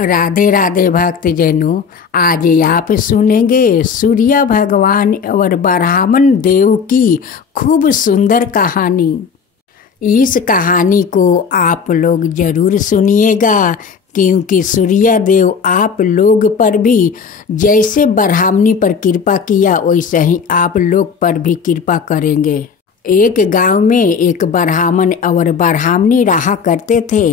राधे राधे भक्तजनों, आज आप सुनेंगे सूर्य भगवान और ब्राह्मण देव की खूब सुंदर कहानी। इस कहानी को आप लोग जरूर सुनिएगा, क्योंकि सूर्य देव आप लोग पर भी जैसे ब्राह्मणी पर कृपा किया वैसे ही आप लोग पर भी कृपा करेंगे। एक गांव में एक ब्राह्मण और ब्राह्मणी रहा करते थे।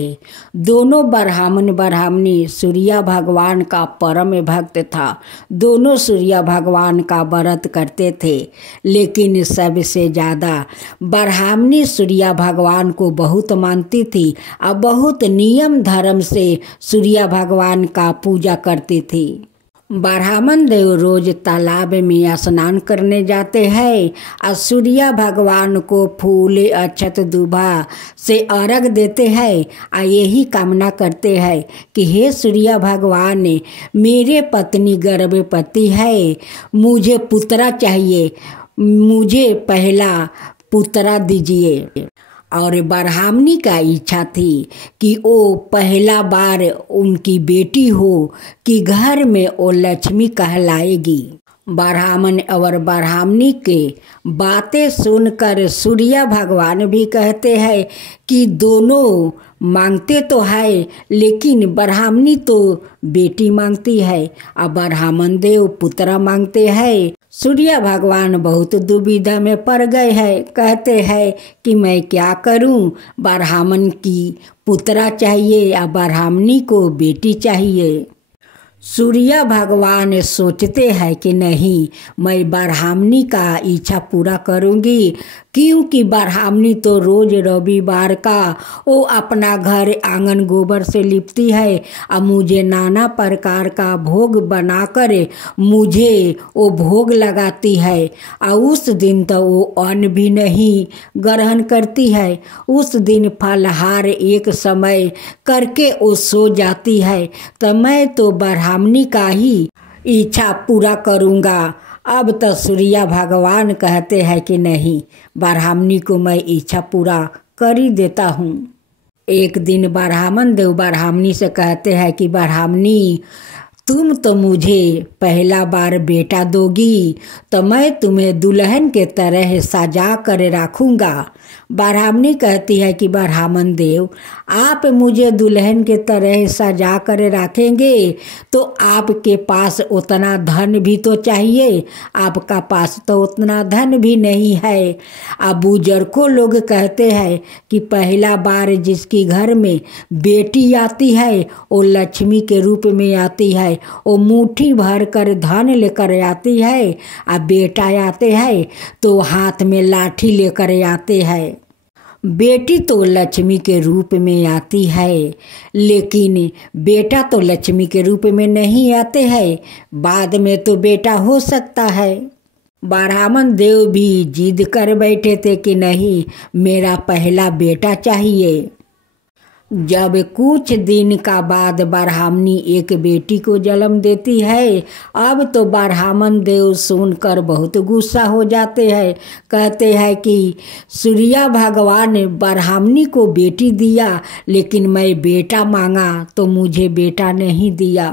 दोनों ब्राह्मण ब्राह्मणी सूर्य भगवान का परम भक्त था। दोनों सूर्य भगवान का व्रत करते थे, लेकिन सबसे ज़्यादा ब्राह्मणी सूर्य भगवान को बहुत मानती थी और बहुत नियम धर्म से सूर्य भगवान का पूजा करती थी। ब्राह्मण देव रोज तालाब में स्नान करने जाते हैं और सूर्य भगवान को फूल अक्षत दूबा से अर्घ देते हैं और यही कामना करते हैं कि हे सूर्य भगवान, मेरे पत्नी गर्भवती है, मुझे पुत्रा चाहिए, मुझे पहला पुत्रा दीजिए। और ब्राह्मणी का इच्छा थी कि वो पहला बार उनकी बेटी हो कि घर में वो लक्ष्मी कहलाएगी। ब्राह्मण और ब्राह्मणी के बातें सुनकर सूर्य भगवान भी कहते हैं कि दोनों मांगते तो है, लेकिन ब्राह्मणी तो बेटी मांगती है और ब्राह्मण देव पुत्र मांगते हैं। सूर्य भगवान बहुत दुविधा में पड़ गए हैं। कहते हैं कि मैं क्या करूं, ब्राह्मण की पुत्रा चाहिए या ब्राह्मणी को बेटी चाहिए। सूर्य भगवान सोचते हैं कि नहीं, मैं ब्राह्मणी का इच्छा पूरा करूंगी, क्योंकि ब्राह्मणी तो रोज रविवार का वो अपना घर आंगन गोबर से लिपती है और मुझे नाना प्रकार का भोग बनाकर मुझे वो भोग लगाती है और उस दिन तो वो अन्न भी नहीं ग्रहण करती है। उस दिन फलहार एक समय करके वो सो जाती है। तो मैं तो ब्राह्मणी का ही इच्छा पूरा करूँगा। अब तो सूर्य भगवान कहते हैं कि नहीं, ब्राह्मणी को मैं इच्छा पूरा कर ही देता हूँ। एक दिन ब्राह्मण देव ब्राह्मणी से कहते हैं कि ब्राह्मणी, तुम तो मुझे पहला बार बेटा दोगी तो मैं तुम्हें दुल्हन के तरह सजा कर रखूँगा। ब्राह्मणी कहती है कि ब्राह्मण देव, आप मुझे दुल्हन के तरह सजा कर रखेंगे तो आपके पास उतना धन भी तो चाहिए, आपका पास तो उतना धन भी नहीं है। अब बुजुर्गों लोग कहते हैं कि पहला बार जिसकी घर में बेटी आती है वो लक्ष्मी के रूप में आती है, वो मुट्ठी भर कर धन लेकर आती है। अब बेटा आते हैं तो हाथ में लाठी लेकर आते हैं। बेटी तो लक्ष्मी के रूप में आती है, लेकिन बेटा तो लक्ष्मी के रूप में नहीं आते हैं, बाद में तो बेटा हो सकता है। ब्राह्मण देव भी जिद कर बैठे थे कि नहीं, मेरा पहला बेटा चाहिए। जब कुछ दिन का बाद ब्राह्मणी एक बेटी को जन्म देती है, अब तो ब्राह्मण देव सुनकर बहुत गुस्सा हो जाते हैं। कहते हैं कि सूर्य भगवान ने ब्राह्मणी को बेटी दिया, लेकिन मैं बेटा मांगा तो मुझे बेटा नहीं दिया।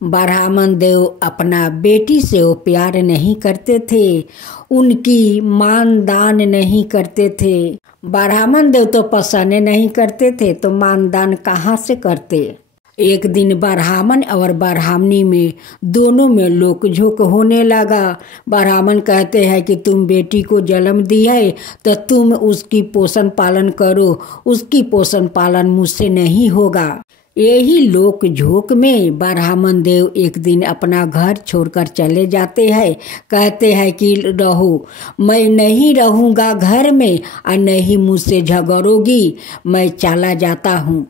ब्राह्मण देव अपना बेटी से वो प्यार नहीं करते थे, उनकी मानदान नहीं करते थे। ब्राह्मण देव तो पसंद नहीं करते थे तो मानदान कहाँ से करते। एक दिन ब्राह्मण और ब्राह्मणी में दोनों में लोक झोंक होने लगा। ब्राह्मण कहते हैं कि तुम बेटी को जन्म दी है तो तुम उसकी पोषण पालन करो, उसकी पोषण पालन मुझसे नहीं होगा। यही लोक झोंक में ब्राह्मण देव एक दिन अपना घर छोड़कर चले जाते हैं। कहते हैं कि रहो, मैं नहीं रहूँगा घर में और नहीं मुझसे झगड़ोगी, मैं चला जाता हूँ।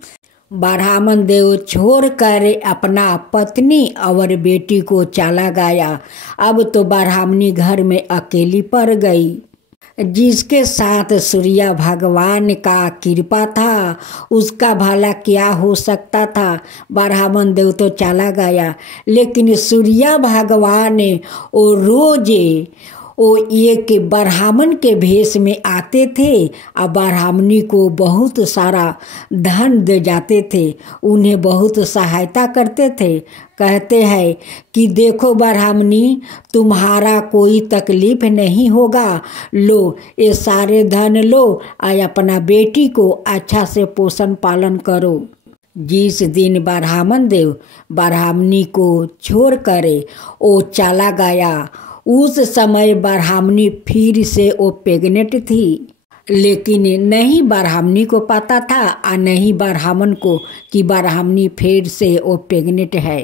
ब्राह्मण देव छोड़कर अपना पत्नी और बेटी को चला गया। अब तो ब्राह्मणी घर में अकेली पड़ गई। जिसके साथ सूर्य भगवान का कृपा था उसका भला क्या हो सकता था। ब्राह्मण देव तो चला गया, लेकिन सूर्य भगवान वो रोज वो एक ब्राह्मण के भेष में आते थे और ब्राह्मणी को बहुत सारा धन दे जाते थे, उन्हें बहुत सहायता करते थे। कहते हैं कि देखो ब्राह्मणी, तुम्हारा कोई तकलीफ नहीं होगा, लो ये सारे धन लो और अपना बेटी को अच्छा से पोषण पालन करो। जिस दिन ब्राह्मण देव ब्राह्मणी को छोड़ करे वो चला गया, उस समय ब्राह्मणी फिर से वो प्रेग्नेंट थी, लेकिन नहीं ब्राह्मणी को पता था और नहीं ब्राह्मण को कि ब्राह्मणी फिर से वो प्रेग्नेंट है।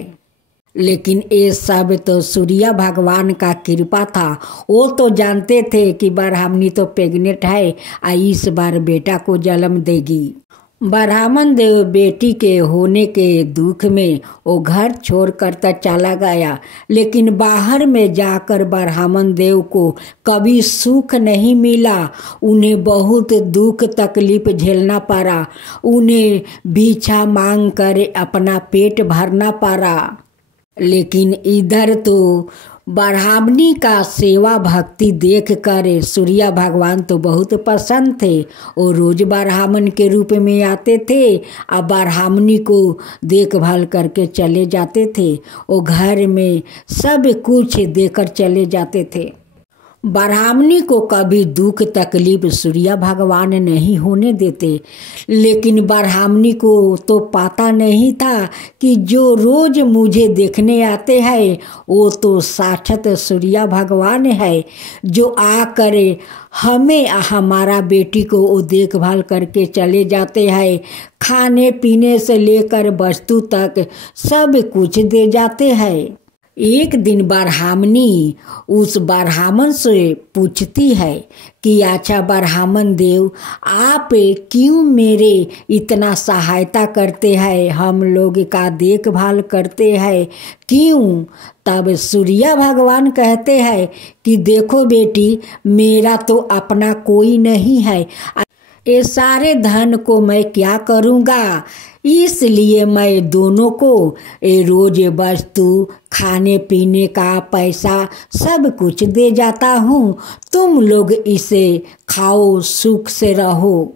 लेकिन ये सब तो सूर्य भगवान का कृपा था। वो तो जानते थे कि ब्राह्मणी तो प्रेग्नेंट है और इस बार बेटा को जन्म देगी। ब्राह्मण देव बेटी के होने के दुख में वो घर छोड़कर तो चला गया, लेकिन बाहर में जाकर ब्राह्मण देव को कभी सुख नहीं मिला। उन्हें बहुत दुख तकलीफ झेलना पड़ा, उन्हें भिक्षा मांग कर अपना पेट भरना पड़ा। लेकिन इधर तो ब्राह्मणी का सेवा भक्ति देख कर सूर्य भगवान तो बहुत पसंद थे। वो रोज ब्राह्मण के रूप में आते थे और ब्राह्मणी को देखभाल करके चले जाते थे। वो घर में सब कुछ देकर चले जाते थे। ब्राह्मणी को कभी दुख तकलीफ सूर्य भगवान नहीं होने देते। लेकिन ब्राह्मणी को तो पता नहीं था कि जो रोज मुझे देखने आते हैं वो तो साक्षात सूर्य भगवान है, जो आकर हमें हमारा बेटी को वो देखभाल करके चले जाते हैं। खाने पीने से लेकर वस्तु तक सब कुछ दे जाते हैं। एक दिन ब्राह्मणी उस ब्राह्मण से पूछती है कि अच्छा ब्राह्मण देव, आप क्यों मेरे इतना सहायता करते हैं, हम लोग का देखभाल करते हैं, क्यों? तब सूर्य भगवान कहते हैं कि देखो बेटी, मेरा तो अपना कोई नहीं है, ये सारे धन को मैं क्या करूँगा, इसलिए मैं दोनों को रोज वस्तु खाने पीने का पैसा सब कुछ दे जाता हूँ, तुम लोग इसे खाओ, सुख से रहो।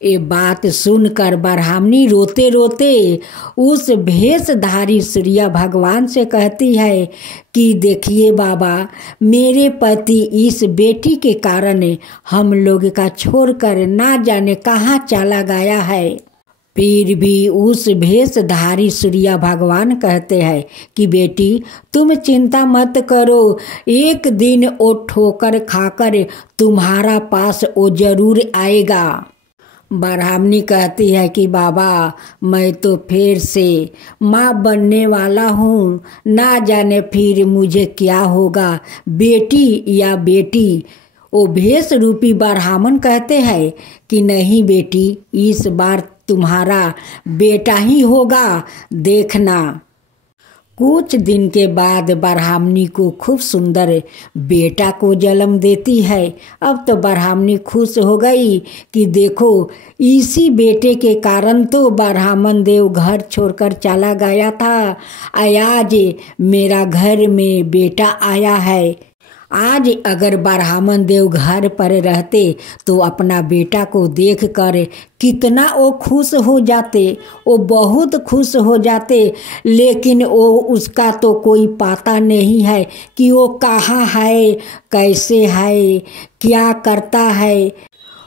ये बात सुनकर ब्राह्मणी रोते रोते उस भेषधारी सूर्य भगवान से कहती है कि देखिए बाबा, मेरे पति इस बेटी के कारण हम लोग का छोड़कर ना जाने कहाँ चला गया है। फिर भी उस भेषधारी सूर्य भगवान कहते हैं कि बेटी तुम चिंता मत करो, एक दिन वो ठोकर खाकर तुम्हारा पास वो जरूर आएगा। ब्राह्मणी कहती है कि बाबा, मैं तो फिर से माँ बनने वाला हूँ, ना जाने फिर मुझे क्या होगा, बेटी या बेटी। वो भेष रूपी ब्राह्मण कहते हैं कि नहीं बेटी, इस बार तुम्हारा बेटा ही होगा, देखना। कुछ दिन के बाद ब्राह्मणी को खूब सुंदर बेटा को जन्म देती है। अब तो ब्राह्मणी खुश हो गई कि देखो, इसी बेटे के कारण तो ब्राह्मण देव घर छोड़कर चला गया था, आज मेरा घर में बेटा आया है। आज अगर ब्राह्मण देव घर पर रहते तो अपना बेटा को देखकर कितना वो खुश हो जाते, वो बहुत खुश हो जाते। लेकिन वो उसका तो कोई पता नहीं है कि वो कहाँ है, कैसे है, क्या करता है,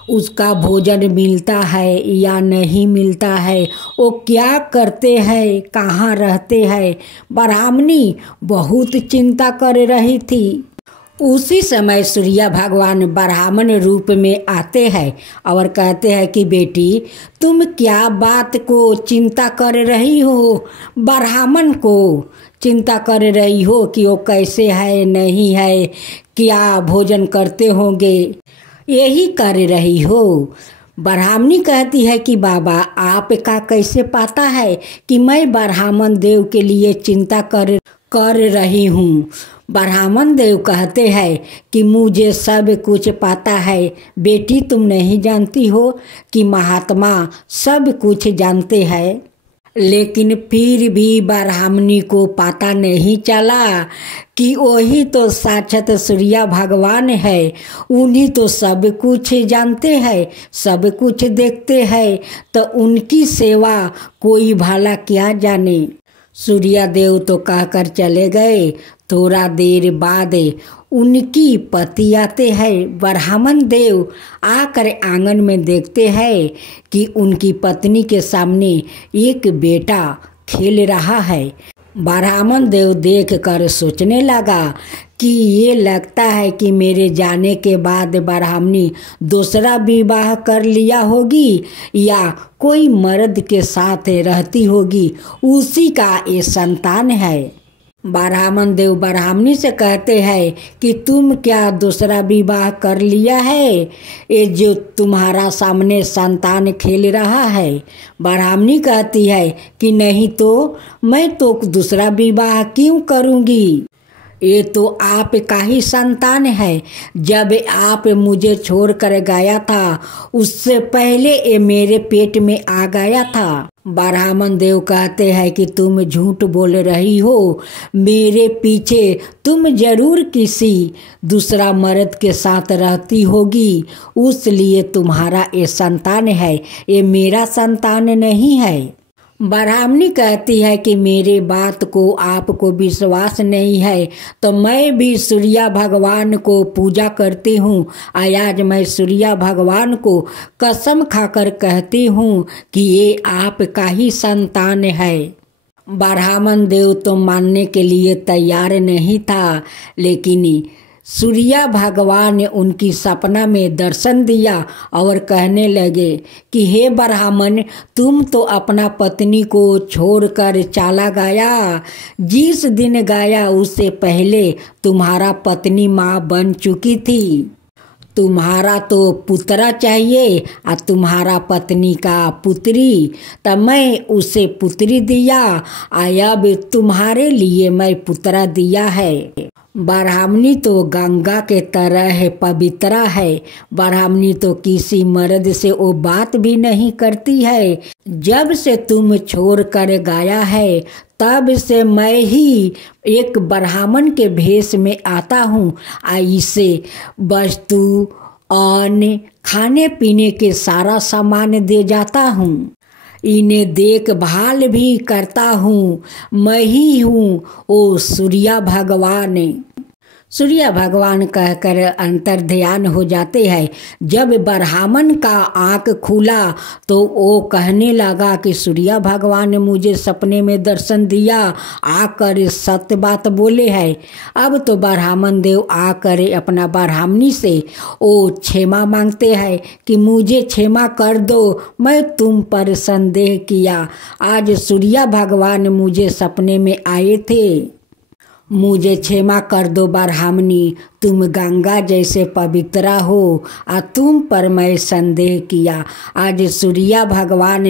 उसका भोजन मिलता है या नहीं मिलता है, वो क्या करते हैं, कहाँ रहते हैं। ब्राह्मणी बहुत चिंता कर रही थी। उसी समय सूर्य भगवान ब्राह्मण रूप में आते हैं और कहते हैं कि बेटी, तुम क्या बात को चिंता कर रही हो, ब्राह्मण को चिंता कर रही हो कि वो कैसे है, नहीं है, क्या भोजन करते होंगे, यही कर रही हो। ब्राह्मणी कहती है कि बाबा, आपका कैसे पता है कि मैं ब्राह्मण देव के लिए चिंता कर रही हूँ। ब्राह्मण देव कहते हैं कि मुझे सब कुछ पता है बेटी, तुम नहीं जानती हो कि महात्मा सब कुछ जानते हैं। लेकिन फिर भी ब्राह्मणी को पता नहीं चला कि वही तो साक्षात सूर्य भगवान है। उन्हीं तो सब कुछ जानते हैं, सब कुछ देखते हैं, तो उनकी सेवा कोई भला क्या जाने। सूर्य देव तो कहकर चले गए। थोड़ा देर बाद उनकी पति आते हैं। ब्राह्मण देव आकर आंगन में देखते हैं कि उनकी पत्नी के सामने एक बेटा खेल रहा है। ब्राह्मण देव देखकर सोचने लगा कि ये लगता है कि मेरे जाने के बाद ब्राह्मणी दूसरा विवाह कर लिया होगी या कोई मर्द के साथ रहती होगी, उसी का ये संतान है। ब्राह्मण देव ब्राह्मणी से कहते हैं कि तुम क्या दूसरा विवाह कर लिया है, ये जो तुम्हारा सामने संतान खेल रहा है। ब्राह्मणी कहती है कि नहीं तो मैं तो दूसरा विवाह क्यों करूँगी, ये तो आपका ही संतान है। जब आप मुझे छोड़कर गया था उससे पहले ये मेरे पेट में आ गया था। ब्राह्मण देव कहते हैं कि तुम झूठ बोल रही हो, मेरे पीछे तुम जरूर किसी दूसरा मर्द के साथ रहती होगी, उसलिए तुम्हारा ये संतान है, ये मेरा संतान नहीं है। ब्राह्मणी कहती है कि मेरे बात को आपको विश्वास नहीं है तो मैं भी सूर्य भगवान को पूजा करती हूँ। आज मैं सूर्य भगवान को कसम खाकर कहती हूँ कि ये आपका ही संतान है। ब्राह्मण देव तो मानने के लिए तैयार नहीं था, लेकिन सूर्य भगवान ने उनकी सपना में दर्शन दिया और कहने लगे कि हे ब्राह्मण, तुम तो अपना पत्नी को छोड़कर चला गया। जिस दिन गया उससे पहले तुम्हारा पत्नी माँ बन चुकी थी। तुम्हारा तो पुत्रा चाहिए और तुम्हारा पत्नी का पुत्री, तब मैं उसे पुत्री दिया, अब तुम्हारे लिए मैं पुत्रा दिया है। ब्राह्मणी तो गंगा के तरह पवित्रा है। ब्राह्मणी तो किसी मर्द से वो बात भी नहीं करती है। जब से तुम छोड़ कर गया है तब से मैं ही एक ब्राह्मण के भेष में आता हूँ। इसे वस्तु, अन्न, खाने पीने के सारा सामान दे जाता हूँ, इन्हें देखभाल भी करता हूँ। मैं ही हूँ ओ सूर्य भगवान। सूर्य भगवान कहकर अंतर ध्यान हो जाते हैं। जब ब्राह्मण का आँख खुला तो वो कहने लगा कि सूर्य भगवान ने मुझे सपने में दर्शन दिया, आकर सत्य बात बोले हैं। अब तो ब्राह्मण देव आकर अपना ब्राह्मणी से वो क्षमा मांगते हैं कि मुझे क्षमा कर दो, मैं तुम पर संदेह किया। आज सूर्य भगवान मुझे सपने में आए थे, मुझे क्षमा कर दो ब्राह्मणी, तुम गंगा जैसे पवित्र हो और तुम पर मैं संदेह किया। आज सूर्य भगवान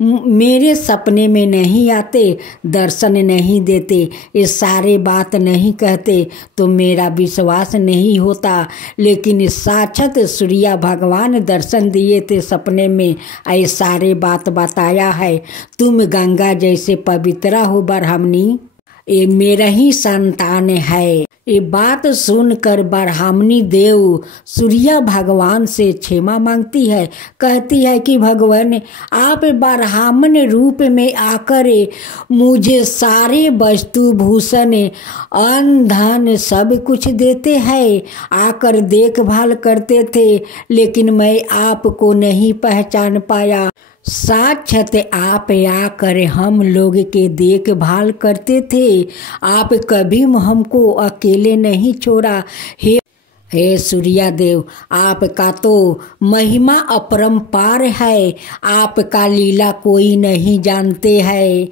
मेरे सपने में नहीं आते, दर्शन नहीं देते, ये सारे बात नहीं कहते तो मेरा विश्वास नहीं होता। लेकिन साक्षात सूर्य भगवान दर्शन दिए थे सपने में, ये सारे बात बताया है। तुम गंगा जैसे पवित्र हो ब्राह्मणी, ये मेरा ही संतान है। ये बात सुनकर ब्राह्मणी देव सूर्य भगवान से क्षमा मांगती है। कहती है कि भगवान, आप ब्राह्मण रूप में आकर मुझे सारे वस्तु भूषण, अन्न धन सब कुछ देते हैं, आकर देखभाल करते थे, लेकिन मैं आपको नहीं पहचान पाया। साक्षात आप आकर हम लोग के देखभाल करते थे, आप कभी हमको अकेले नहीं छोड़ा। हे सूर्य देव, आपका तो महिमा अपरंपार है, आपका लीला कोई नहीं जानते हैं।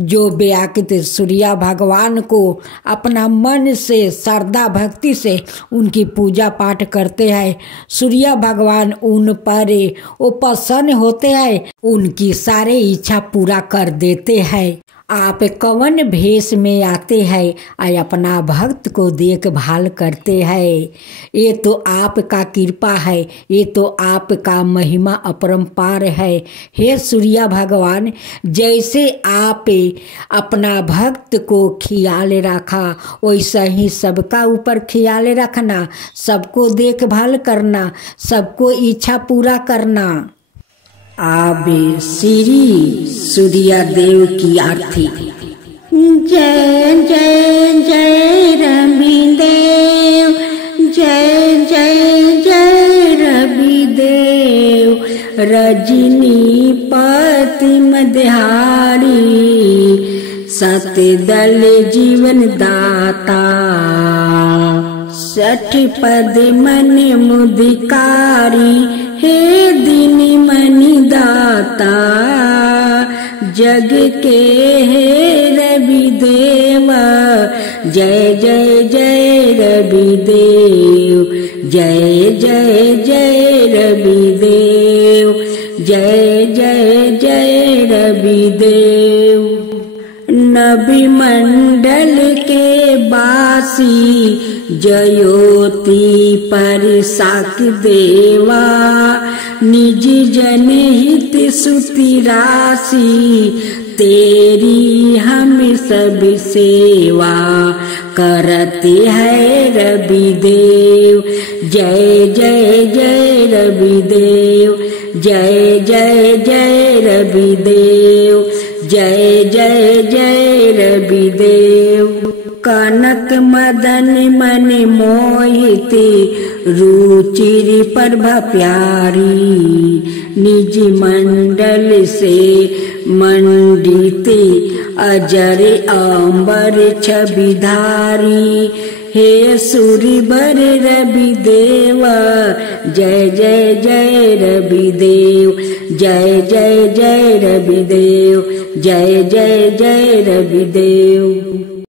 जो व्याकृत सूर्य भगवान को अपना मन से श्रद्धा भक्ति से उनकी पूजा पाठ करते हैं, सूर्य भगवान उन पर वो प्रसन्न होते हैं, उनकी सारे इच्छा पूरा कर देते हैं। आप कवन भेष में आते हैं और अपना भक्त को देखभाल करते हैं। ये तो आपका कृपा है, ये तो आपका महिमा अपरंपार है। हे सूर्य भगवान, जैसे आप अपना भक्त को ख्याल रखा वैसा ही सबका ऊपर ख्याल रखना, सबको देखभाल करना, सबको इच्छा पूरा करना। आबे श्री सूर्य देव की आरती। जय जय जय रवि देव, जय जय जय रवि देव। रजनी पति मदहारी, सतदल जीवन दाता। 60 पद मन मुदिकारी, हे दीन मनि दाता। जग के हे रवि देवा, जय जय जय रवि देव। जय जय जय रवि देव, जय जय जय रवि देव। नबी मंडल के बासी, जयोति पर साक देवा। निज जन हित सुति राशि, तेरी हम सब सेवा। करते है रवि देव, जय जय जय रवि देव। जय जय जय रवि देव, जय जय जय रवि देव। कनक मदन मन मोहिते, रुचिर प्रभा प्यारी। निज मंडल से मंडिते, अजर अंबर छविधारी। हे सूर्यवर रवि देवा, जय जय जय रवि देव। जय जय जय रवि देव, जय जय जय रवि देव।